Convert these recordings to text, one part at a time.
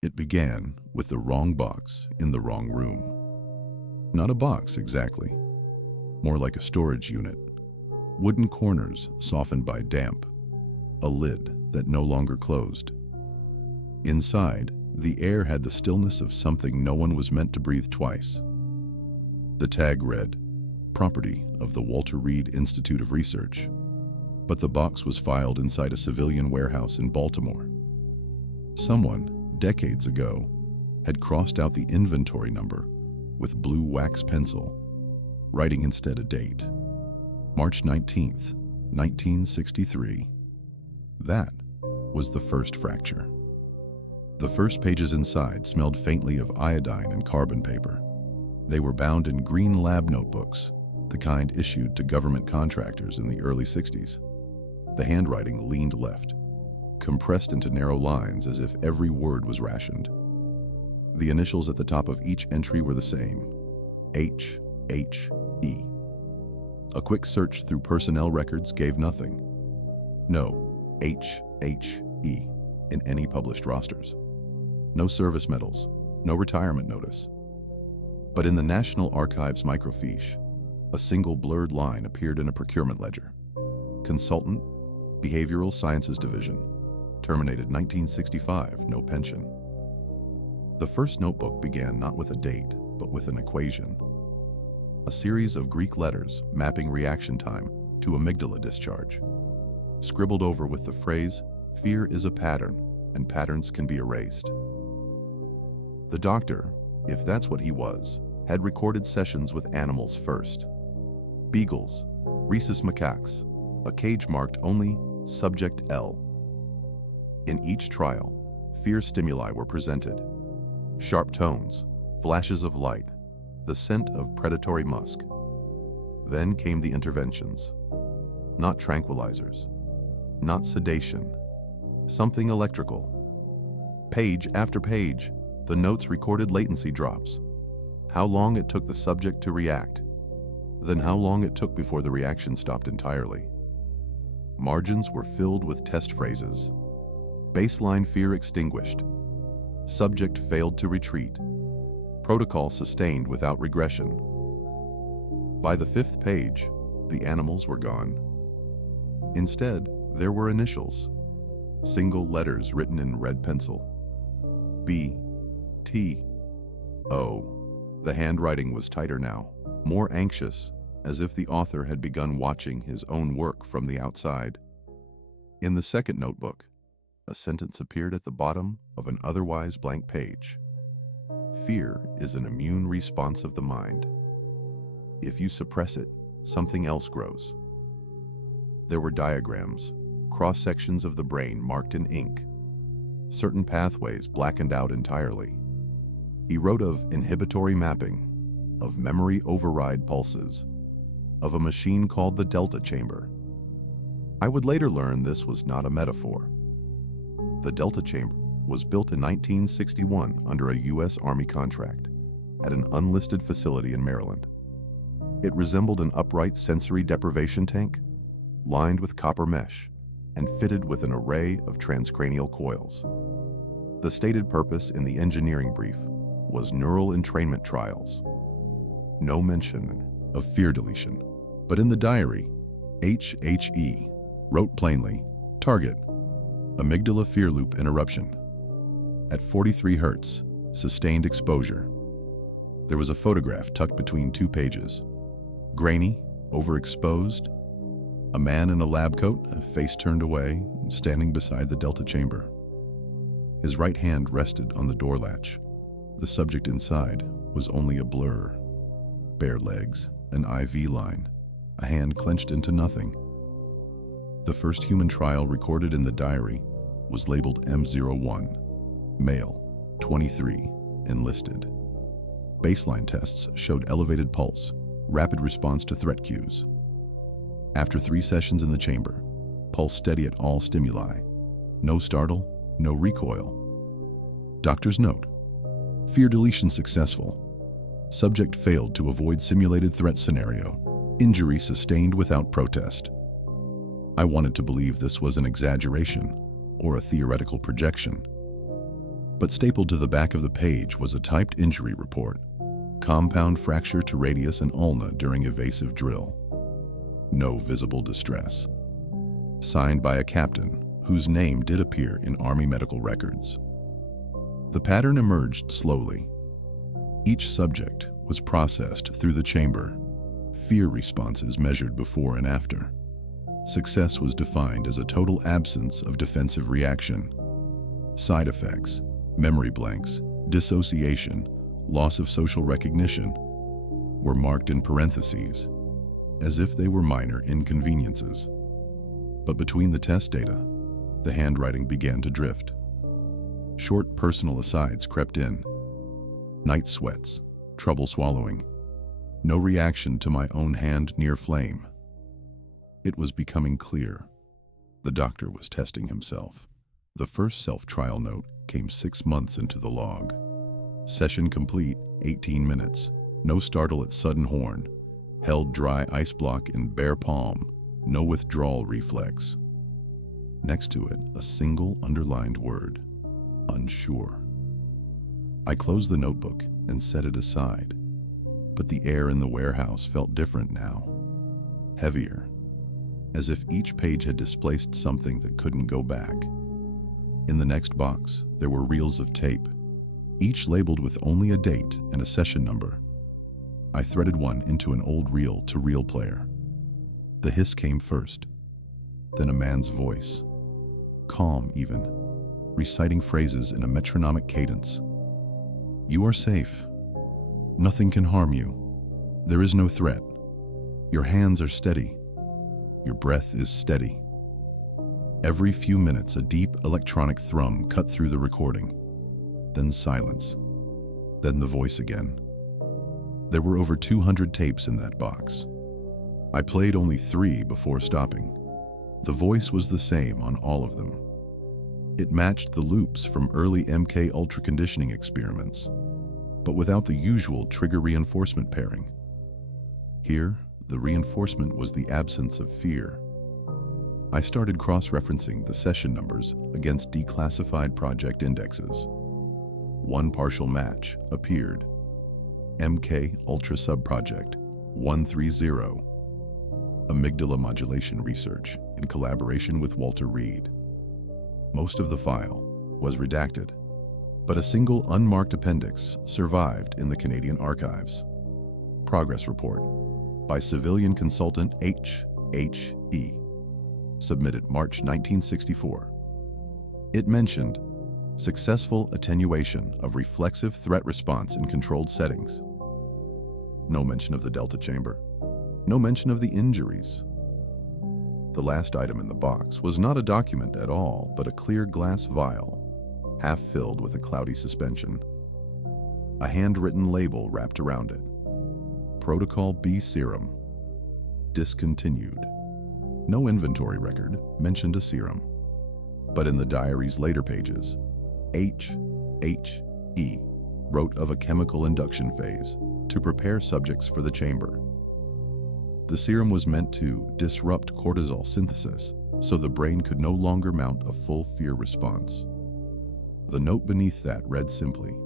It began with the wrong box in the wrong room. Not a box exactly, more like a storage unit. Wooden corners softened by damp, a lid that no longer closed. Inside, the air had the stillness of something no one was meant to breathe twice. The tag read, "Property of the Walter Reed Institute of Research," but the box was filed inside a civilian warehouse in Baltimore. Someone, decades ago, had crossed out the inventory number with blue wax pencil, writing instead a date, March 19th, 1963. That was the first fracture. The first pages inside smelled faintly of iodine and carbon paper. They were bound in green lab notebooks, the kind issued to government contractors in the early 60s. The handwriting leaned left, compressed into narrow lines as if every word was rationed. The initials at the top of each entry were the same, H.H.E. A quick search through personnel records gave nothing. No H.H.E. in any published rosters. No service medals, no retirement notice. But in the National Archives microfiche, a single blurred line appeared in a procurement ledger. Consultant, Behavioral Sciences Division, terminated 1965, no pension. The first notebook began not with a date, but with an equation. A series of Greek letters mapping reaction time to amygdala discharge, scribbled over with the phrase, "Fear is a pattern, and patterns can be erased." The doctor, if that's what he was, had recorded sessions with animals first. Beagles, rhesus macaques, a cage marked only Subject L. In each trial, fear stimuli were presented. Sharp tones, flashes of light, the scent of predatory musk. Then came the interventions. Not tranquilizers, not sedation, something electrical. Page after page, the notes recorded latency drops. How long it took the subject to react, then how long it took before the reaction stopped entirely. Margins were filled with test phrases. Baseline fear extinguished. Subject failed to retreat. Protocol sustained without regression. By the 5th page, the animals were gone. Instead, there were initials, single letters written in red pencil. B, T, O. The handwriting was tighter now, more anxious, as if the author had begun watching his own work from the outside. In the second notebook, a sentence appeared at the bottom of an otherwise blank page. Fear is an immune response of the mind. If you suppress it, something else grows. There were diagrams, cross-sections of the brain marked in ink. Certain pathways blackened out entirely. He wrote of inhibitory mapping, of memory override pulses, of a machine called the delta chamber. I would later learn this was not a metaphor. The delta chamber was built in 1961 under a U.S. Army contract at an unlisted facility in Maryland. It resembled an upright sensory deprivation tank, lined with copper mesh and fitted with an array of transcranial coils. The stated purpose in the engineering brief was neural entrainment trials. No mention of fear deletion, but in the diary, H.H.E. wrote plainly, target, amygdala fear loop interruption. At 43 Hz, sustained exposure. There was a photograph tucked between 2 pages. Grainy, overexposed, a man in a lab coat, a face turned away, standing beside the delta chamber. His right hand rested on the door latch. The subject inside was only a blur. Bare legs, an IV line, a hand clenched into nothing. The first human trial recorded in the diary was labeled M01, male, 23, enlisted. Baseline tests showed elevated pulse, rapid response to threat cues. After 3 sessions in the chamber, pulse steady at all stimuli. No startle, no recoil. Doctor's note, fear deletion successful. Subject failed to avoid simulated threat scenario. Injury sustained without protest. I wanted to believe this was an exaggeration or a theoretical projection. But stapled to the back of the page was a typed injury report: compound fracture to radius and ulna during evasive drill. No visible distress. Signed by a captain whose name did appear in Army medical records. The pattern emerged slowly. Each subject was processed through the chamber. Fear responses measured before and after. Success was defined as a total absence of defensive reaction. Side effects, memory blanks, dissociation, loss of social recognition were marked in parentheses, as if they were minor inconveniences. But between the test data, the handwriting began to drift. Short personal asides crept in. Night sweats, trouble swallowing, no reaction to my own hand near flame. It was becoming clear. The doctor was testing himself. The first self-trial note came 6 months into the log. Session complete, 18 minutes. No startle at sudden horn. Held dry ice block in bare palm. No withdrawal reflex. Next to it, a single underlined word: unsure. I closed the notebook and set it aside, but the air in the warehouse felt different now. Heavier, as if each page had displaced something that couldn't go back. In the next box, there were reels of tape, each labeled with only a date and a session number. I threaded one into an old reel-to-reel player. The hiss came first, then a man's voice, calm even, reciting phrases in a metronomic cadence. "You are safe. Nothing can harm you. There is no threat. Your hands are steady. Your breath is steady." Every few minutes, a deep electronic thrum cut through the recording. Then silence. Then the voice again. There were over 200 tapes in that box. I played only 3 before stopping. The voice was the same on all of them. It matched the loops from early MK Ultra conditioning experiments, but without the usual trigger reinforcement pairing. Here, the reinforcement was the absence of fear. I started cross-referencing the session numbers against declassified project indexes. One partial match appeared: MK Ultra Subproject 130, amygdala modulation research in collaboration with Walter Reed. Most of the file was redacted, but a single unmarked appendix survived in the Canadian archives. Progress report by civilian consultant H.H.E. submitted March 1964. It mentioned successful attenuation of reflexive threat response in controlled settings. No mention of the delta chamber. No mention of the injuries. The last item in the box was not a document at all, but a clear glass vial, half filled with a cloudy suspension. A handwritten label wrapped around it. Protocol B serum. Discontinued. No inventory record mentioned a serum. But in the diary's later pages, H.H.E. wrote of a chemical induction phase to prepare subjects for the chamber. The serum was meant to disrupt cortisol synthesis so the brain could no longer mount a full fear response. The note beneath that read simply,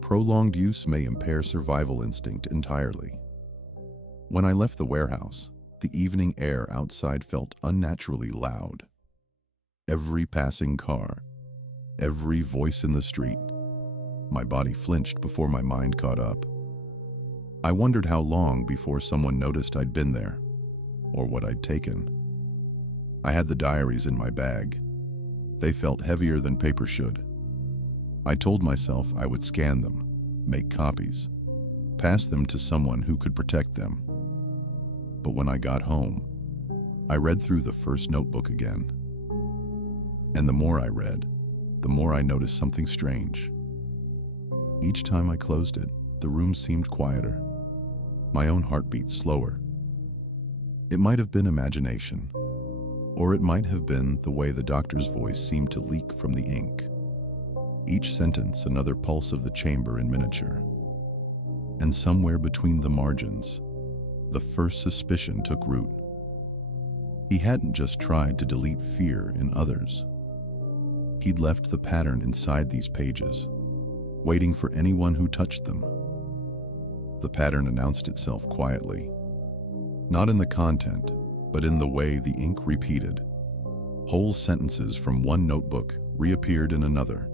"Prolonged use may impair survival instinct entirely." When I left the warehouse, the evening air outside felt unnaturally loud. Every passing car, every voice in the street. My body flinched before my mind caught up. I wondered how long before someone noticed I'd been there, or what I'd taken. I had the diaries in my bag. They felt heavier than paper should. I told myself I would scan them, make copies, pass them to someone who could protect them. But when I got home, I read through the first notebook again. And the more I read, the more I noticed something strange. Each time I closed it, the room seemed quieter. My own heartbeat slower. It might have been imagination, or it might have been the way the doctor's voice seemed to leak from the ink. Each sentence another pulse of the chamber in miniature. And somewhere between the margins, the first suspicion took root. He hadn't just tried to delete fear in others. He'd left the pattern inside these pages, waiting for anyone who touched them. The pattern announced itself quietly, not in the content, but in the way the ink repeated. Whole sentences from one notebook reappeared in another.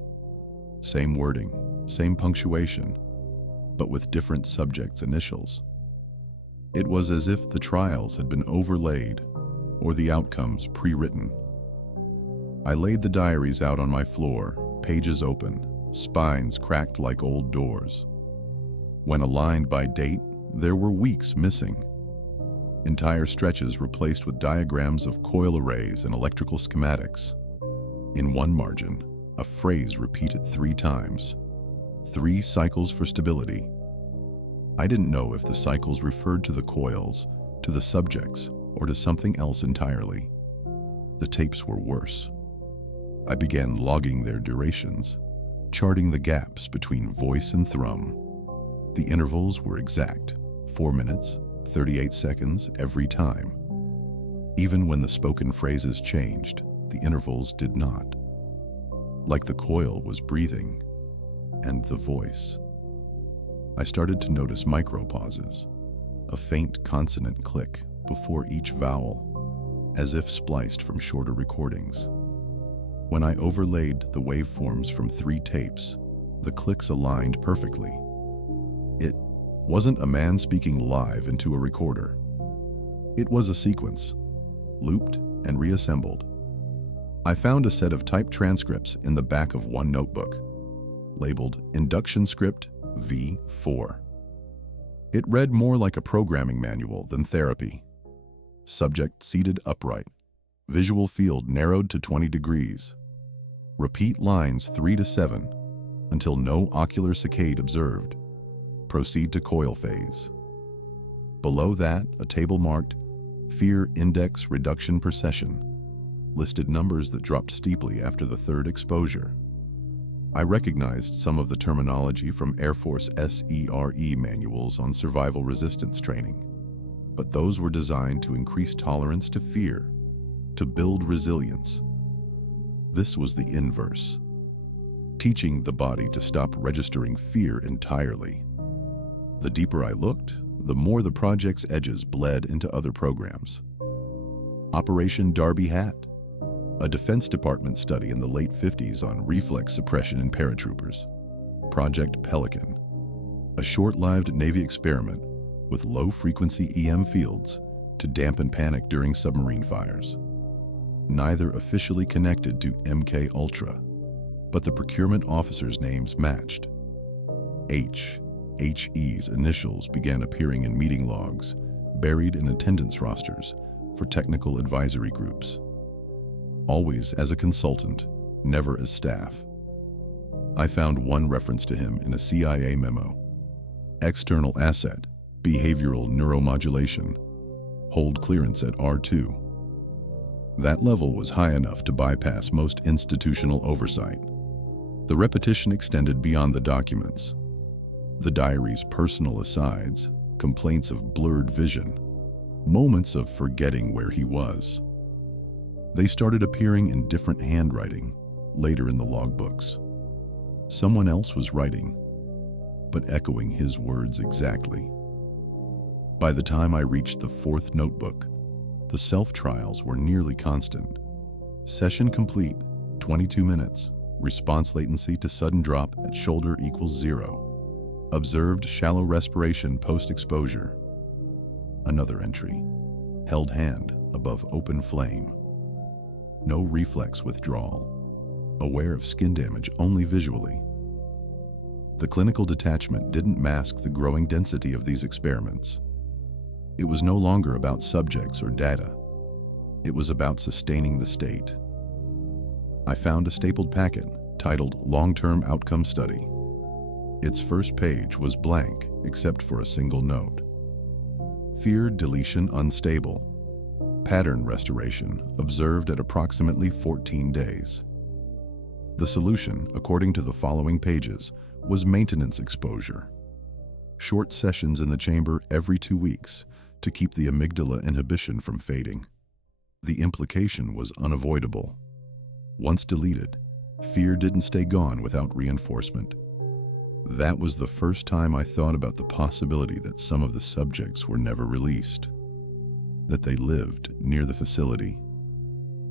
Same wording, same punctuation, but with different subjects' initials. It was as if the trials had been overlaid or the outcomes pre-written. I laid the diaries out on my floor, pages open, spines cracked like old doors. When aligned by date, there were weeks missing. Entire stretches replaced with diagrams of coil arrays and electrical schematics. In one margin, a phrase repeated 3 times. 3 cycles for stability. I didn't know if the cycles referred to the coils, to the subjects, or to something else entirely. The tapes were worse. I began logging their durations, charting the gaps between voice and thrum. The intervals were exact, 4 minutes, 38 seconds every time. Even when the spoken phrases changed, the intervals did not. Like the coil was breathing, and the voice. I started to notice micro-pauses, a faint consonant click before each vowel, as if spliced from shorter recordings. When I overlaid the waveforms from 3 tapes, the clicks aligned perfectly. It wasn't a man speaking live into a recorder. It was a sequence, looped and reassembled. I found a set of typed transcripts in the back of one notebook, labeled Induction Script V4. It read more like a programming manual than therapy. Subject seated upright. Visual field narrowed to 20 degrees. Repeat lines 3 to 7 until no ocular saccade observed. Proceed to coil phase. Below that, a table marked Fear Index Reduction per Session listed numbers that dropped steeply after the 3rd exposure. I recognized some of the terminology from Air Force SERE manuals on survival resistance training, but those were designed to increase tolerance to fear, to build resilience. This was the inverse, teaching the body to stop registering fear entirely. The deeper I looked, the more the project's edges bled into other programs. Operation Darby Hat, a Defense Department study in the late 50s on reflex suppression in paratroopers. Project Pelican, a short-lived Navy experiment with low-frequency EM fields to dampen panic during submarine fires. Neither officially connected to MK Ultra, but the procurement officers' names matched. HE's initials began appearing in meeting logs, buried in attendance rosters for technical advisory groups. Always as a consultant, never as staff. I found one reference to him in a CIA memo. External asset, behavioral neuromodulation. Hold clearance at R2. That level was high enough to bypass most institutional oversight. The repetition extended beyond the documents. The diary's personal asides, complaints of blurred vision, moments of forgetting where he was. They started appearing in different handwriting later in the logbooks. Someone else was writing, but echoing his words exactly. By the time I reached the 4th notebook, the self-trials were nearly constant. Session complete, 22 minutes. Response latency to sudden drop at shoulder equals 0. Observed shallow respiration post-exposure. Another entry. Held hand above open flame. No reflex withdrawal. Aware of skin damage only visually. The clinical detachment didn't mask the growing density of these experiments. It was no longer about subjects or data. It was about sustaining the state. I found a stapled packet titled Long-Term Outcome Study. Its first page was blank except for a single note. Fear deletion unstable. Pattern restoration observed at approximately 14 days. The solution, according to the following pages, was maintenance exposure. Short sessions in the chamber every 2 weeks to keep the amygdala inhibition from fading. The implication was unavoidable. Once deleted, Fear didn't stay gone without reinforcement. That was the first time I thought about the possibility that some of the subjects were never released, that they lived near the facility,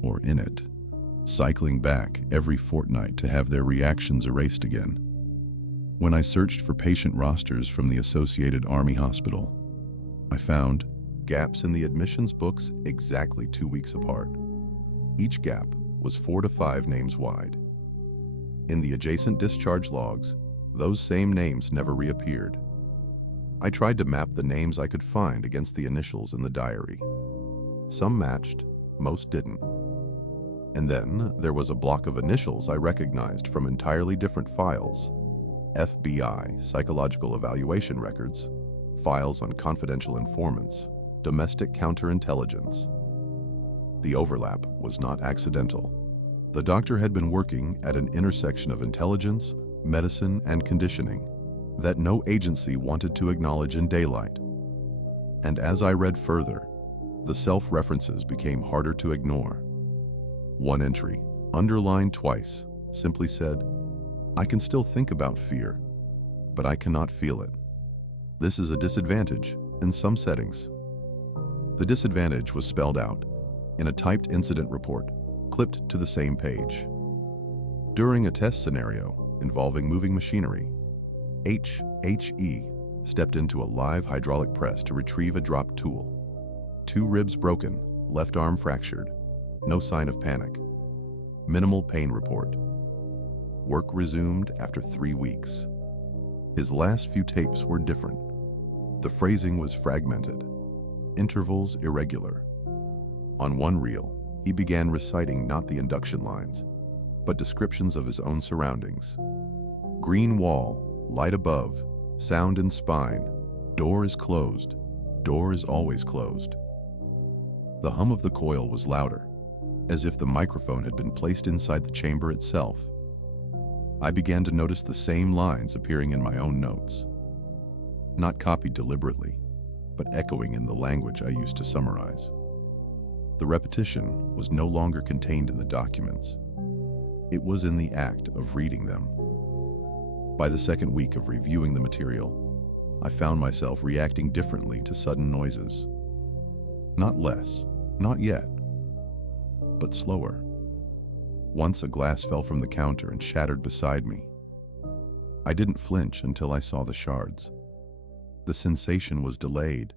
or in it, cycling back every fortnight to have their reactions erased again. When I searched for patient rosters from the Associated Army Hospital, I found gaps in the admissions books exactly 2 weeks apart. Each gap was 4 to 5 names wide. In the adjacent discharge logs, those same names never reappeared. I tried to map the names I could find against the initials in the diary. Some matched, most didn't. And then there was a block of initials I recognized from entirely different files: FBI psychological evaluation records, files on confidential informants, domestic counterintelligence. The overlap was not accidental. The doctor had been working at an intersection of intelligence, medicine, and conditioning that no agency wanted to acknowledge in daylight. And as I read further, the self-references became harder to ignore. One entry, underlined twice, simply said, "I can still think about fear, but I cannot feel it. This is a disadvantage in some settings." The disadvantage was spelled out in a typed incident report, clipped to the same page. During a test scenario involving moving machinery, HHE stepped into a live hydraulic press to retrieve a dropped tool. 2 ribs broken, left arm fractured, no sign of panic. Minimal pain report. Work resumed after 3 weeks. His last few tapes were different. The phrasing was fragmented, intervals irregular. On one reel, he began reciting not the induction lines, but descriptions of his own surroundings. Green wall, light above, sound in spine, door is closed, door is always closed. The hum of the coil was louder, as if the microphone had been placed inside the chamber itself. I began to notice the same lines appearing in my own notes, not copied deliberately, but echoing in the language I used to summarize. The repetition was no longer contained in the documents. It was in the act of reading them. By the second week of reviewing the material, I found myself reacting differently to sudden noises. Not less, not yet, but slower. Once a glass fell from the counter and shattered beside me. I didn't flinch until I saw the shards. The sensation was delayed,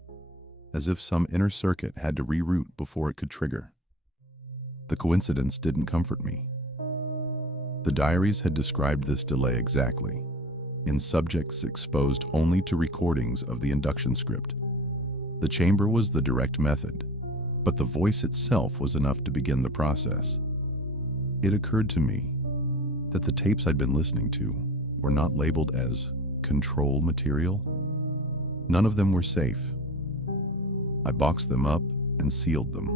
as if some inner circuit had to reroute before it could trigger. The coincidence didn't comfort me. The diaries had described this delay exactly, in subjects exposed only to recordings of the induction script. The chamber was the direct method, but the voice itself was enough to begin the process. It occurred to me that the tapes I'd been listening to were not labeled as control material. None of them were safe. I boxed them up and sealed them,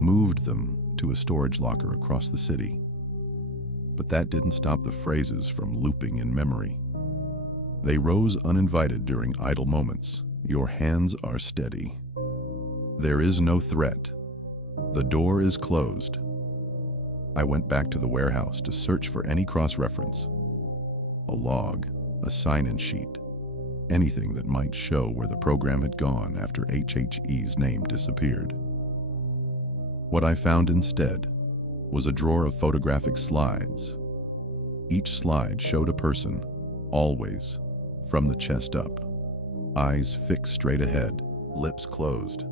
moved them to a storage locker across the city. But that didn't stop the phrases from looping in memory. They rose uninvited during idle moments. Your hands are steady. There is no threat. The door is closed. I went back to the warehouse to search for any cross-reference. A log, a sign-in sheet, anything that might show where the program had gone after HHE's name disappeared. What I found instead was a drawer of photographic slides. Each slide showed a person, always, from the chest up, eyes fixed straight ahead, lips closed.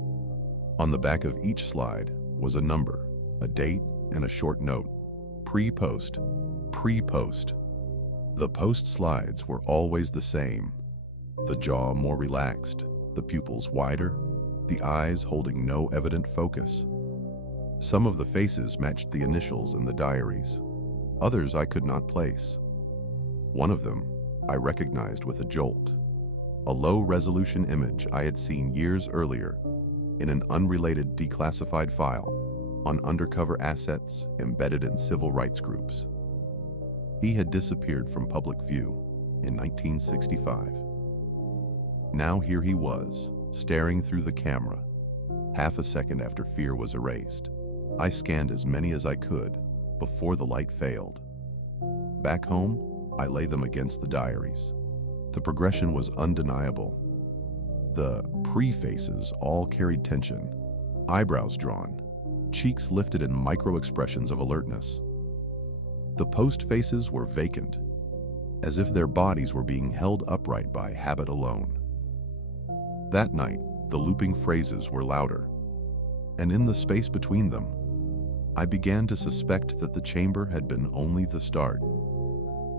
On the back of each slide was a number, a date, and a short note. Pre-post, pre-post. The post slides were always the same. The jaw more relaxed, the pupils wider, the eyes holding no evident focus. Some of the faces matched the initials in the diaries. Others I could not place. One of them I recognized with a jolt. A low-resolution image I had seen years earlier in an unrelated declassified file on undercover assets embedded in civil rights groups. He had disappeared from public view in 1965. Now here he was, staring through the camera. Half a second after fear was erased, I scanned as many as I could before the light failed. Back home, I lay them against the diaries. The progression was undeniable. The pre-faces all carried tension, eyebrows drawn, cheeks lifted in micro-expressions of alertness. The post-faces were vacant, as if their bodies were being held upright by habit alone. That night, the looping phrases were louder, and in the space between them, I began to suspect that the chamber had been only the start,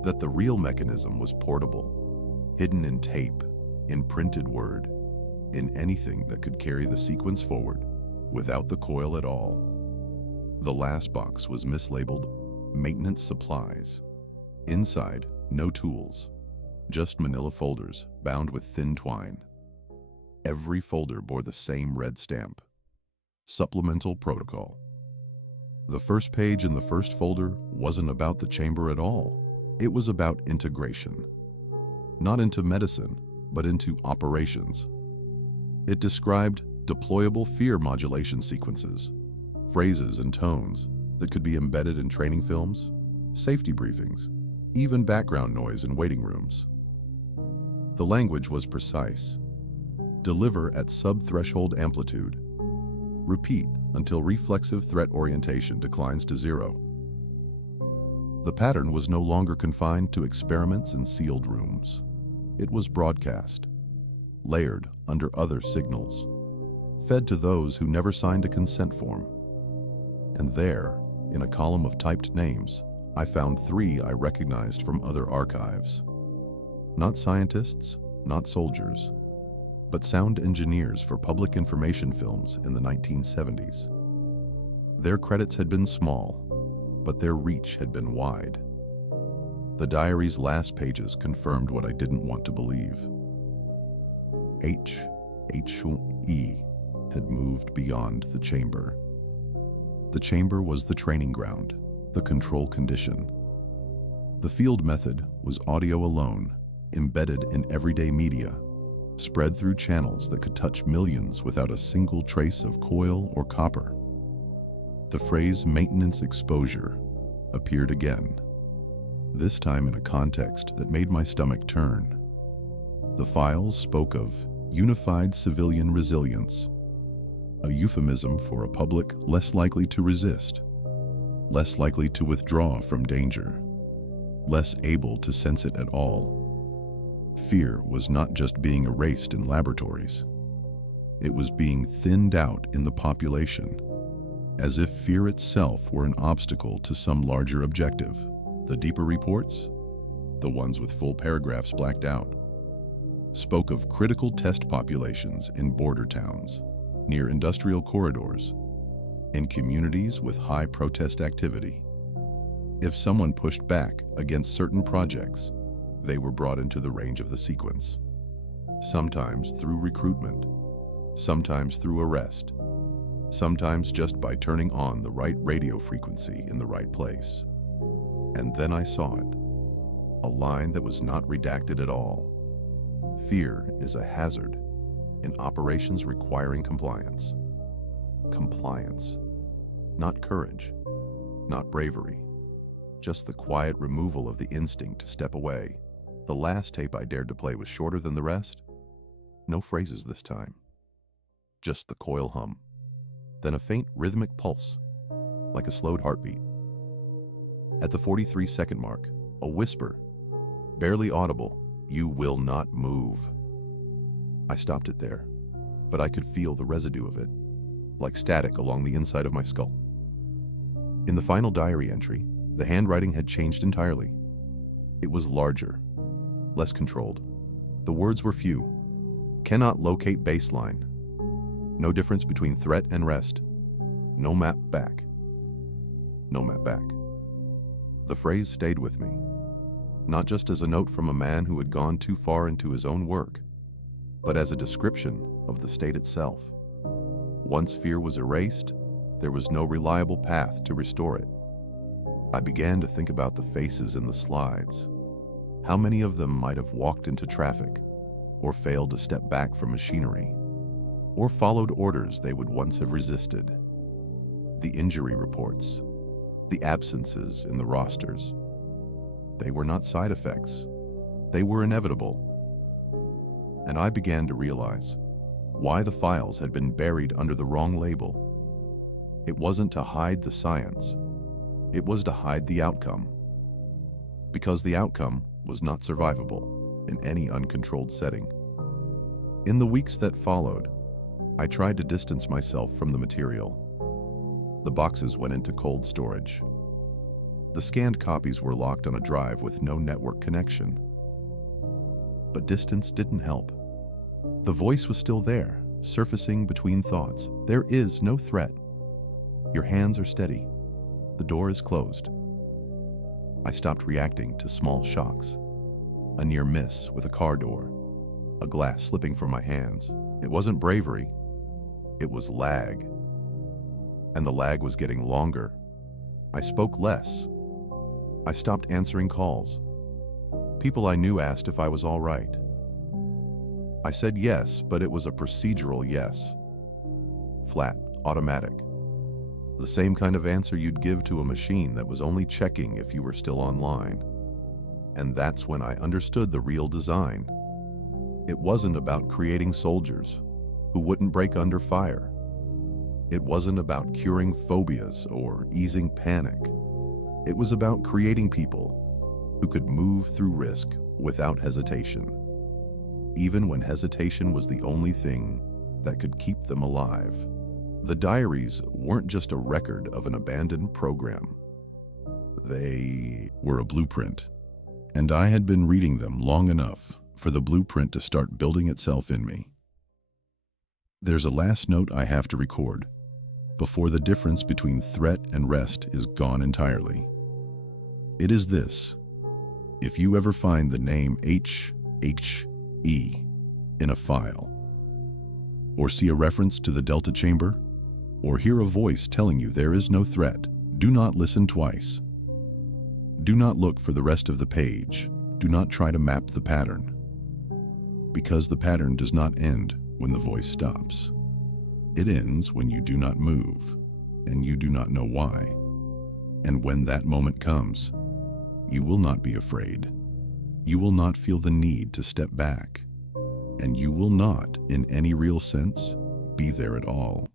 that the real mechanism was portable, hidden in tape, in printed word, in anything that could carry the sequence forward without the coil at all. The last box was mislabeled Maintenance Supplies. Inside, no tools, just manila folders bound with thin twine. Every folder bore the same red stamp: Supplemental Protocol. The first page in the first folder wasn't about the chamber at all. It was about integration. Not into medicine, but into operations. It described deployable fear modulation sequences, phrases and tones that could be embedded in training films, safety briefings, even background noise in waiting rooms. The language was precise. Deliver at sub-threshold amplitude. Repeat until reflexive threat orientation declines to 0. The pattern was no longer confined to experiments in sealed rooms. It was broadcast, layered under other signals, fed to those who never signed a consent form. And there, in a column of typed names, I found 3 I recognized from other archives. Not scientists, not soldiers, but sound engineers for public information films in the 1970s. Their credits had been small, but their reach had been wide. The diary's last pages confirmed what I didn't want to believe. HE had moved beyond the chamber. The chamber was the training ground, the control condition. The field method was audio alone, embedded in everyday media, spread through channels that could touch millions without a single trace of coil or copper. The phrase maintenance exposure appeared again, this time in a context that made my stomach turn. The files spoke of unified civilian resilience, a euphemism for a public less likely to resist, less likely to withdraw from danger, less able to sense it at all. Fear was not just being erased in laboratories. It was being thinned out in the population, as if fear itself were an obstacle to some larger objective. The deeper reports, the ones with full paragraphs blacked out, spoke of critical test populations in border towns, near industrial corridors, in communities with high protest activity. If someone pushed back against certain projects, they were brought into the range of the sequence, sometimes through recruitment, sometimes through arrest, sometimes just by turning on the right radio frequency in the right place. And then I saw it, a line that was not redacted at all. Fear is a hazard in operations requiring compliance. Compliance, not courage, not bravery, just the quiet removal of the instinct to step away. The last tape I dared to play was shorter than the rest. No phrases this time, just the coil hum, then a faint rhythmic pulse, like a slowed heartbeat. At the 43-second mark, a whisper, barely audible, "You will not move." I stopped it there, but I could feel the residue of it, like static along the inside of my skull. In the final diary entry, the handwriting had changed entirely. It was larger, less controlled. The words were few. Cannot locate baseline. No difference between threat and rest. No map back. No map back. The phrase stayed with me, not just as a note from a man who had gone too far into his own work, but as a description of the state itself. Once fear was erased, there was no reliable path to restore it. I began to think about the faces in the slides. How many of them might have walked into traffic, or failed to step back from machinery, or followed orders they would once have resisted? The injury reports, the absences in the rosters, They were not side effects. They were inevitable. And I began to realize why the files had been buried under the wrong label. It wasn't to hide the science. It was to hide the outcome. Because the outcome was not survivable in any uncontrolled setting. In the weeks that followed, I tried to distance myself from the material. The boxes went into cold storage. The scanned copies were locked on a drive with no network connection. But distance didn't help. The voice was still there, surfacing between thoughts. There is no threat. Your hands are steady. The door is closed. I stopped reacting to small shocks. A near miss with a car door. A glass slipping from my hands. It wasn't bravery. It was lag. And the lag was getting longer. I spoke less. I stopped answering calls. People I knew asked if I was all right. I said yes, but it was a procedural yes. Flat, automatic. The same kind of answer you'd give to a machine that was only checking if you were still online. And that's when I understood the real design. It wasn't about creating soldiers who wouldn't break under fire. It wasn't about curing phobias or easing panic. It was about creating people who could move through risk without hesitation, even when hesitation was the only thing that could keep them alive. The diaries weren't just a record of an abandoned program. They were a blueprint, and I had been reading them long enough for the blueprint to start building itself in me. There's a last note I have to record before the difference between threat and rest is gone entirely. It is this: if you ever find the name HHE in a file, or see a reference to the Delta chamber, or hear a voice telling you there is no threat, do not listen twice. Do not look for the rest of the page. Do not try to map the pattern, because the pattern does not end when the voice stops. It ends when you do not move, and you do not know why. And when that moment comes, you will not be afraid. You will not feel the need to step back, and you will not, in any real sense, be there at all.